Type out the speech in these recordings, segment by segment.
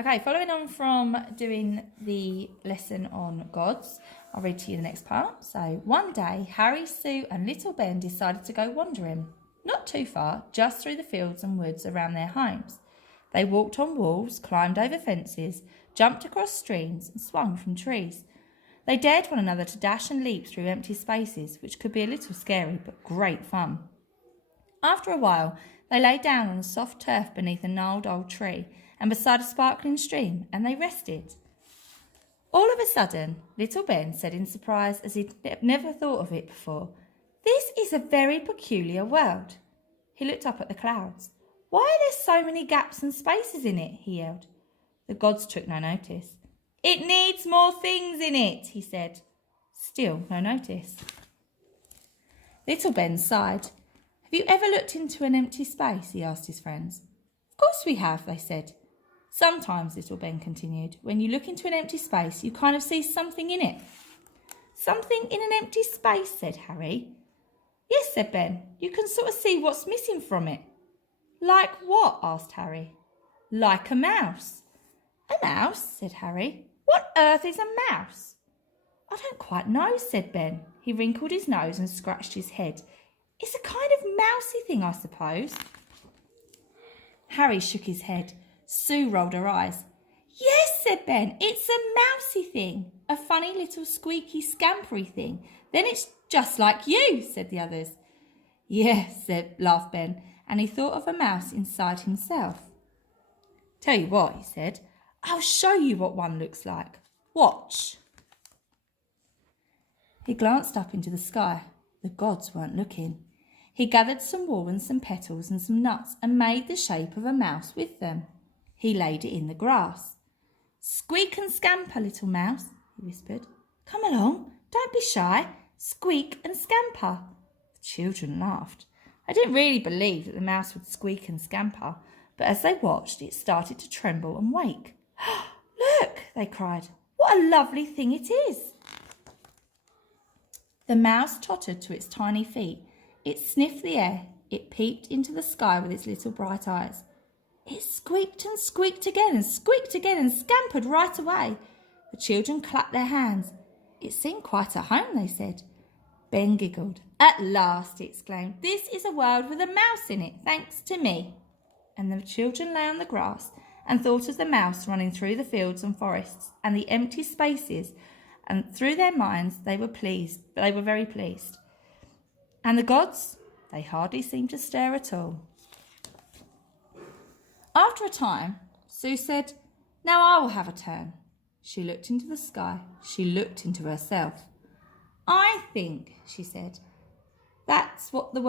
Okay, following on from doing the lesson on gods, I'll read to you the next part. So, one day, Harry, Sue and little Ben decided to go wandering. Not too far, just through the fields and woods around their homes. They walked on walls, climbed over fences, jumped across streams and swung from trees. They dared one another to dash and leap through empty spaces, which could be a little scary but great fun. After a while, they lay down on the soft turf beneath a gnarled old tree and beside a sparkling stream, and they rested. All of a sudden, little Ben said in surprise, as he'd never thought of it before, "This is a very peculiar world." He looked up at the clouds. "Why are there so many gaps and spaces in it?" he yelled. The gods took no notice. "It needs more things in it," he said. Still no notice. Little Ben sighed. "Have you ever looked into an empty space?" he asked his friends. "Of course we have," they said. "Sometimes," little Ben continued, "when you look into an empty space, you kind of see something in it." "Something in an empty space," said Harry. "Yes," said Ben. "You can sort of see what's missing from it." "Like what?" asked Harry. "Like a mouse." "A mouse?" said Harry. "What on earth is a mouse?" "I don't quite know," said Ben. He wrinkled his nose and scratched his head. "It's a kind of mousy thing, I suppose." Harry shook his head. Sue rolled her eyes. "Yes," said Ben, "it's a mousy thing. A funny little squeaky scampery thing. Then it's just like you," said the others. "Yes," laughed Ben, and he thought of a mouse inside himself. "Tell you what," he said, "I'll show you what one looks like. Watch." He glanced up into the sky. The gods weren't looking. He gathered some wool and some petals and some nuts and made the shape of a mouse with them. He laid it in the grass. "Squeak and scamper, little mouse," he whispered. "Come along, don't be shy. Squeak and scamper." The children laughed. They didn't really believe that the mouse would squeak and scamper, but as they watched, it started to tremble and wake. "Look," they cried. "What a lovely thing it is." The mouse tottered to its tiny feet. It sniffed the air. It peeped into the sky with its little bright eyes. It squeaked and squeaked again and scampered right away. The children clapped their hands. It seemed quite at home, they said. Ben giggled. "At last," he exclaimed. "This is a world with a mouse in it, thanks to me." And the children lay on the grass and thought of the mouse running through the fields and forests and the empty spaces, and through their minds they were very pleased. And the gods, they hardly seemed to stir at all. After a time, Sue said, "Now I will have a turn." She looked into the sky. She looked into herself. "I think," she said, what the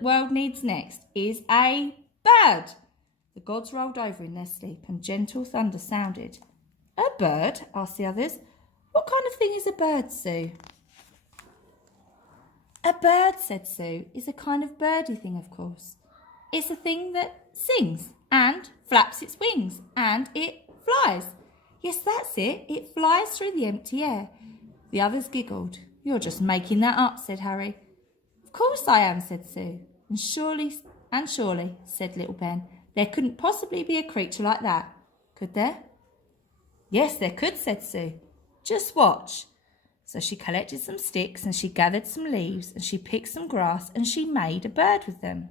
world needs next is a bird." The gods rolled over in their sleep and gentle thunder sounded. "A bird?" asked the others. "What kind of thing is a bird, Sue?" "A bird," said Sue, "is a kind of birdy thing, of course. It's a thing that sings and flaps its wings and it flies." "Yes, that's it. It flies through the empty air." The others giggled. "You're just making that up," said Harry. "Of course I am," said Sue. And surely, said little Ben, "there couldn't possibly be a creature like that, could there?" "Yes, there could," said Sue. "Just watch." So she collected some sticks and she gathered some leaves and she picked some grass and she made a bird with them.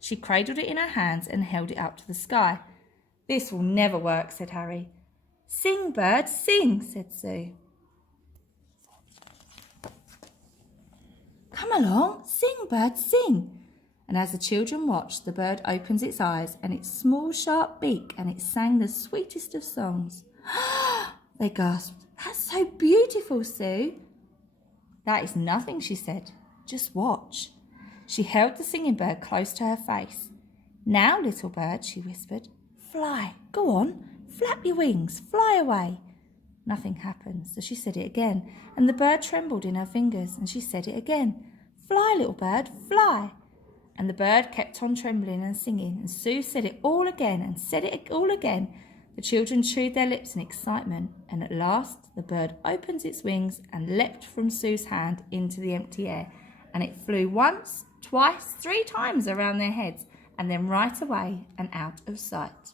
She cradled it in her hands and held it up to the sky. "This will never work," said Harry. "Sing, bird, sing," said Sue. "Come along, sing, bird, sing." And as the children watched, the bird opened its eyes and its small, sharp beak, and it sang the sweetest of songs. They gasped. "That's so beautiful, Sue." "That is nothing," she said. "Just watch." She held the singing bird close to her face. "Now, little bird," she whispered. "Fly, go on, flap your wings, fly away." Nothing happened, so she said it again, and the bird trembled in her fingers, and she said it again. "Fly, little bird, fly." And the bird kept on trembling and singing, and Sue said it all again and said it all again. The children chewed their lips in excitement, and at last the bird opened its wings and leapt from Sue's hand into the empty air, and it flew once, twice, 3 times around their heads, and then right away and out of sight.